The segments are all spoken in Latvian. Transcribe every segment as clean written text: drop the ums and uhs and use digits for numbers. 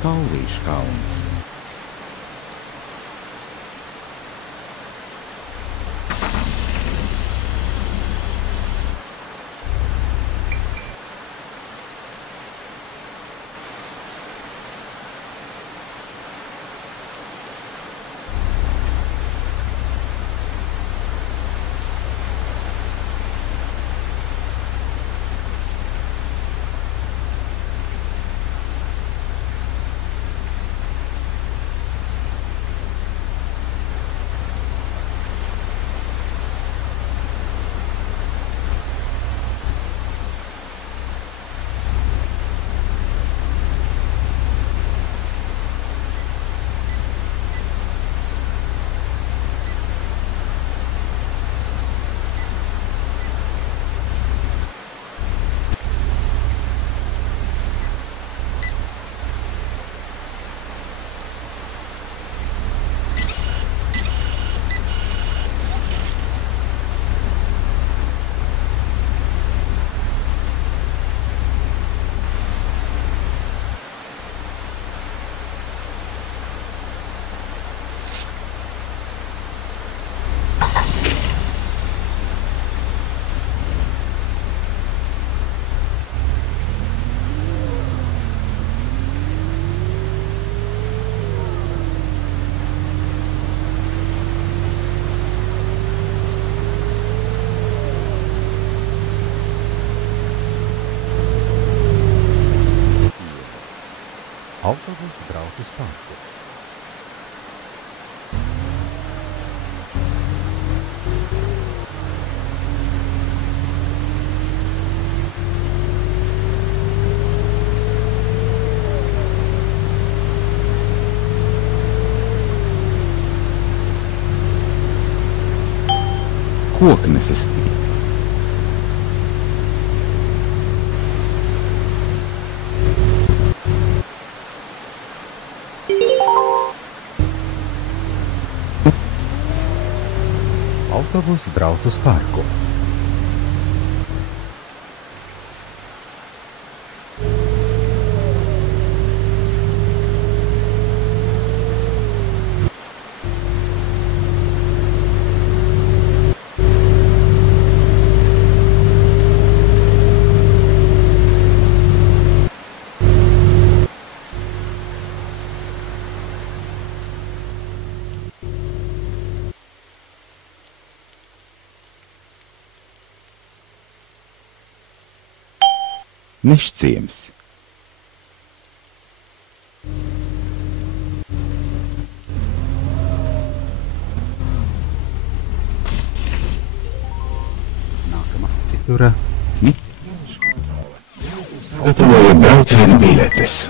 Kaulīšu kalns. Autobuss brauc uz parku. Kokneses. Autobuss brauc uz parku. Mežciems. Nākamā citura. Gatavojiet brauciena biļetes.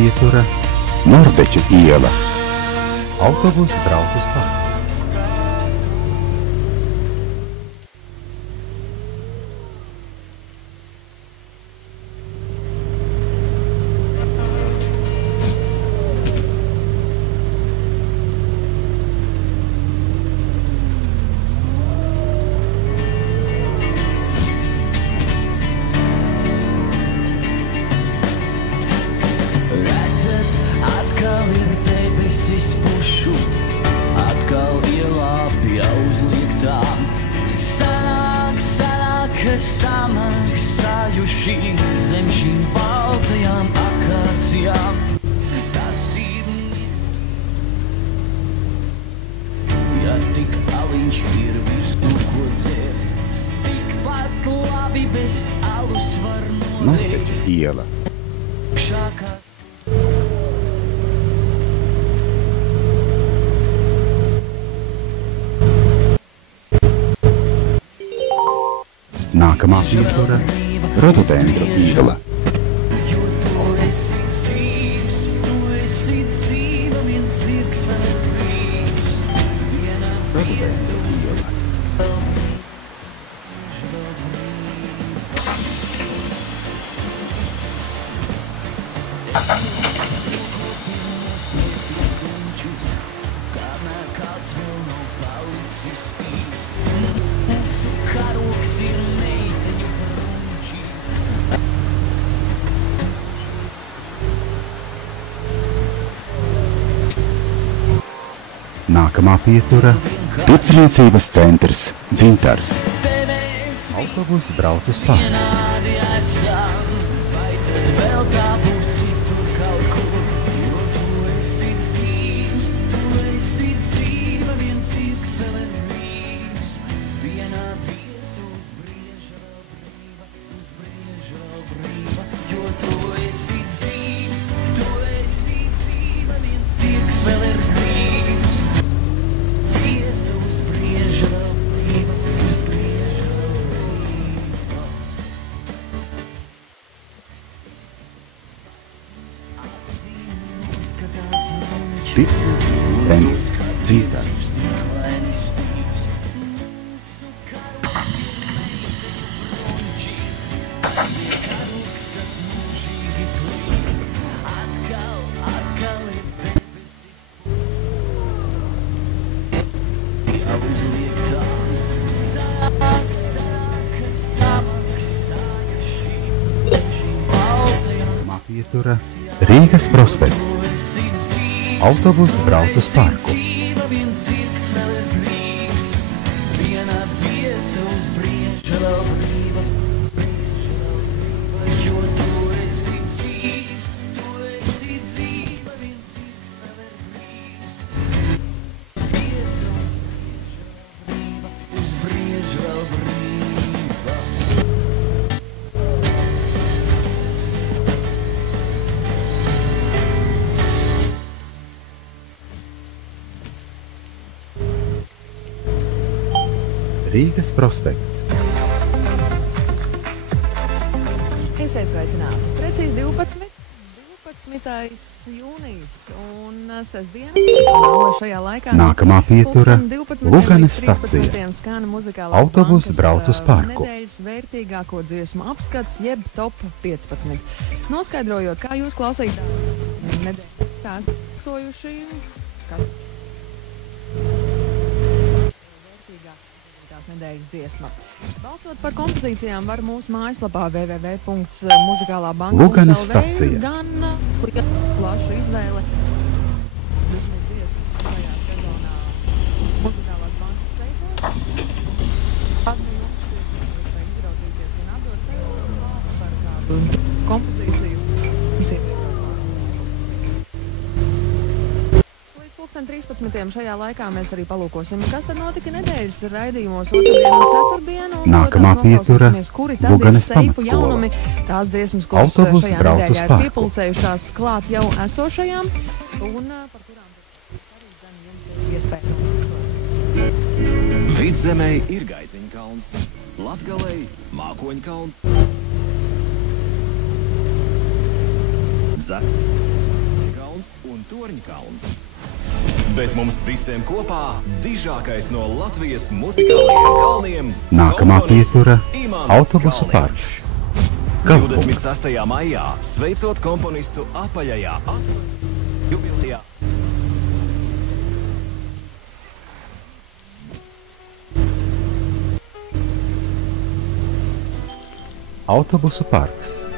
pietura Nordeķu iela. Autobuss brauc uz parku. Samaksājuši zem šīm baltajām akācijām. Tas ir mirts. Ja tik aliņš ir visu, ko dzert, tikpat labi bez alus var noliekt. Nordeķu iela. Šākā Nākamā pietura Rododendru iela. jo tu esi dzīvs, tu esi dzīva, viens zirgs vēl brīvs. Vienā Rododendru iela. kamēr kāds vēl nav palicis stīvs. Mūsu karoks ir meiteņu brunči. Nākamā pietura Tirdzniecības centrs Dzintars. Te mēs Autobuss brauc uz parku. vienādi esam, vai tad vēl tā būs citur kaut kur? Jo tu esi dzīvs, tu esi dzīva, viens zirgs vēl ir brīvs. Vienā vietā uzbrieža vēl brīva, uzbrieža vēl brīva. Jo tu esi dzīvs, tu esi dzīva, viens zirgs vēl ir brīvs. Vieta uzbrieža vēl brīva, uzbrieža vēl brīva. Apzīmēs, ka tās runču Tirdzniecības centrs Dzintars. stiklēni stīvs. Mūsu karoks ir meiteņu brunči. Tas ir karoks, kas mūžīgi plīv. Atkal ir debesis jau uzliektām. Samaksājuši šīm baltajām. Nākamā pietura Rīgas prospekts. Tu esi dzīva, Autobuss brauc uz parku. dzīva, viens zirgs vēl ir brīvs. Vienā vieta uzbrieža vēl brīva, brieža vēl brīva. Jo tu esi dzīvs, tu esi dzīva, viens zirgs vēl ir brīvs. Vieta uzbrieža vēl brīva. Rīgas prospekts. Esiet sveicināti. Precīzi 12. jūnijas un sestdiena. Šajā laikā Nākamā pietura pulksten 12 Luganes līdz 13 stacija. skan muzikālās Autobuss bankas, brauc uz parku. Nedēļas vērtīgāko dziesmu apskats jeb top 15. Noskaidrojot, kā jūs klausītāji nedēļas tā esojuši, kā vērtīgākās nedēļas dziesma. Balsot par kompozīcijām var mūsu mājaslapā www.muzikālābanka.lv Luganes stacija. gan plaša izvēle. Desmit dziesmas šajā sezonā Muzikālās bankas seifos. Atmi jums ir iespēja izraudzīties un atdot savu balsi par kādu kompozīciju. Līdz pulksten 13. šajā laikā mēs arī palūkosim, kas tad notika nedēļas raidījumos otrdien un ceturtdien. Un, Nākamā protams, pietura noklausīsimies, kuri tad ir Luganes seifu pamatskola. jaunumi. Tās dziesmas, kuras Autobuss šajā brauc uz nedēļā ir parku. piepulcējušās klāt jau esošajām. Un par kurām arī gan jums ir iespēja. Vidzemē ir Gaiziņkalns, Latgalei Mākoņkalns, un Torņkalns. Bet mums visiem kopā dižākais no Latvijas muzikālajiem kalniem - Nākamā pietura Imants autobusu Kalniņš. parks. Galvpunkts. 26. maijā sveicot komponistu apaļajā jubilejā. Autobusu parks.